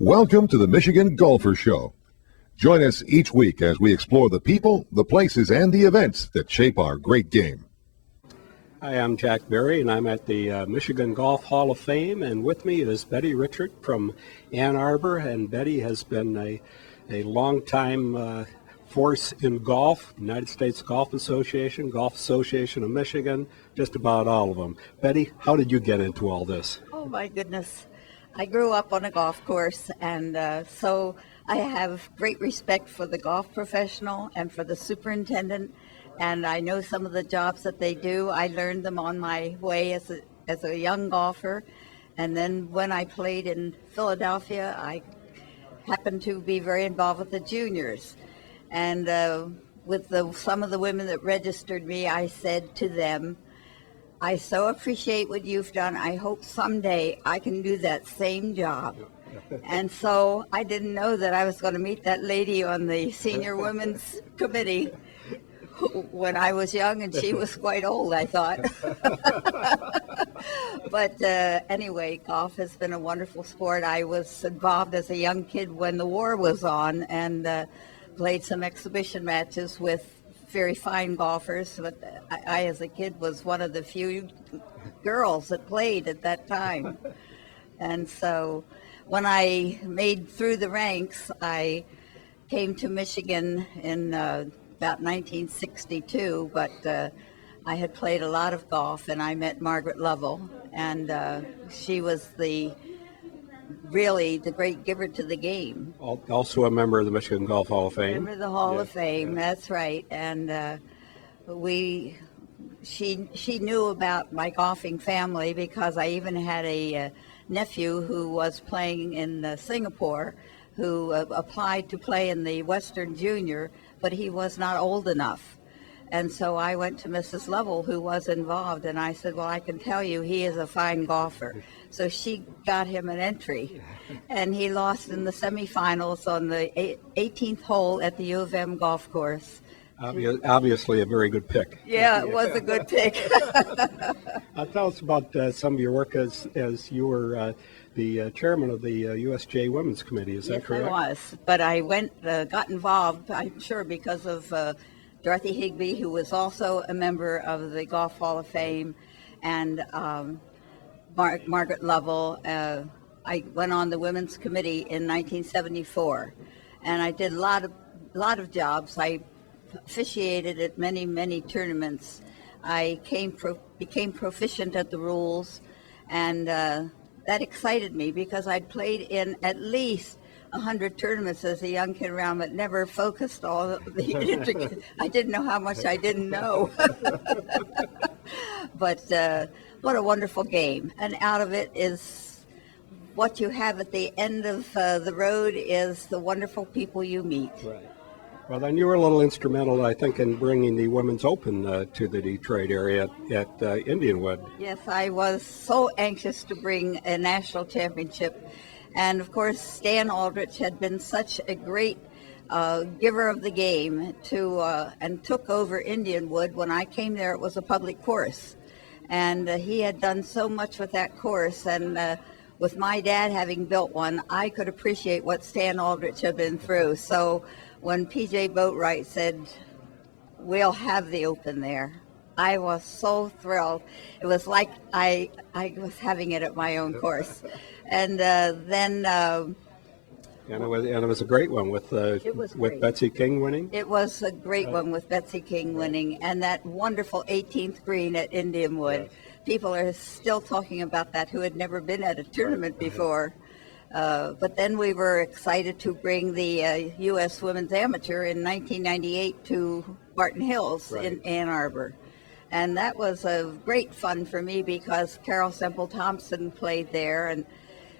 Welcome to the Michigan Golfer Show. Join us each week as we explore the people, the places, and the events that shape our great game. Hi, I'm Jack Berry, and I'm at the Michigan Golf Hall of Fame, and with me is Betty Richart from Ann Arbor, and Betty has been a long-time force in golf, United States Golf Association of Michigan, just about all of them. Betty, how did you get into all this? Oh my goodness. I grew up on a golf course, and so I have great respect for the golf professional and for the superintendent, and I know some of the jobs that they do. I learned them on my way as a young golfer, and then when I played in Philadelphia, I happened to be very involved with the juniors. And with some of the women that registered me, I said to them, I so appreciate what you've done. I hope someday I can do that same job. And so I didn't know that I was going to meet that lady on the senior women's committee when I was young, and she was quite old, I thought. But anyway, golf has been a wonderful sport. I was involved as a young kid when the war was on, and played some exhibition matches with very fine golfers, but I as a kid was one of the few girls that played at that time. And so when I made through the ranks, I came to Michigan in about 1962, but I had played a lot of golf, and I met Margaret Lovell, and she was really the great giver to the game. Also a member of the Michigan Golf Hall of Fame. Member of the Hall of Fame, that's right. And she knew about my golfing family because I even had a nephew who was playing in Singapore, who applied to play in the Western Junior, but he was not old enough. And so I went to Mrs. Lovell, who was involved, and I said, well, I can tell you he is a fine golfer. So she got him an entry, and he lost in the semifinals on the 18th hole at the U of M golf course. Obviously a very good pick. Yeah, it was a good pick. Tell us about some of your work as you were the chairman of the USGA Women's Committee. Is that correct? Yes, I was. But I got involved, I'm sure, because of Dorothy Higbee, who was also a member of the Golf Hall of Fame, and Margaret Lovell. I went on the Women's Committee in 1974, and I did a lot of jobs. I officiated at many tournaments. I became proficient at the rules, and that excited me because I'd played in at least 100 tournaments as a young kid around, but never focused all the intricate. I didn't know how much I didn't know. But what a wonderful game. And out of it is what you have at the end of the road is the wonderful people you meet. Right. Well, then you were a little instrumental, I think, in bringing the Women's Open to the Detroit area at Indianwood. Yes, I was so anxious to bring a national championship. And of course, Stan Aldrich had been such a great giver of the game and took over Indianwood. When I came there, it was a public course. And he had done so much with that course. And with my dad having built one, I could appreciate what Stan Aldrich had been through. So when P.J. Boatwright said, we'll have the Open there, I was so thrilled. It was like I was having it at my own course. And then... And it was a great one with Betsy King winning. It was a great one with Betsy King winning, and that wonderful 18th green at Indianwood. Yes. People are still talking about that who had never been at a tournament before. But then we were excited to bring the U.S. Women's Amateur in 1998 to Barton Hills in Ann Arbor. And that was a great fun for me because Carol Semple Thompson played there, and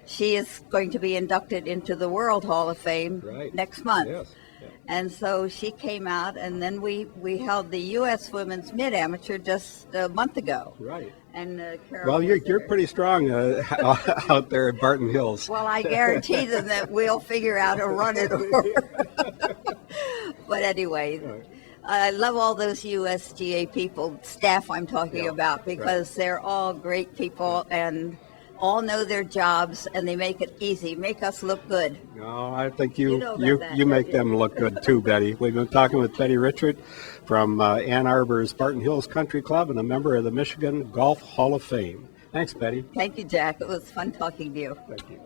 she is going to be inducted into the World Hall of Fame next month. Yes. Yeah. And so she came out, and then we held the U.S. Women's Mid-Amateur just a month ago. Right. And Carol you're pretty strong out there at Barton Hills. Well, I guarantee them that we'll figure out a run it over. But anyway, I love all those USGA people, staff I'm talking about, because they're all great people, and all know their jobs and they make it easy, make us look good. No, I think You you know about you, that, you don't make you? them look good too, Betty. We've been talking with Betty Richart from Ann Arbor's Spartan Hills Country Club and a member of the Michigan Golf Hall of Fame. Thanks, Betty. Thank you, Jack. It was fun talking to you. Thank you.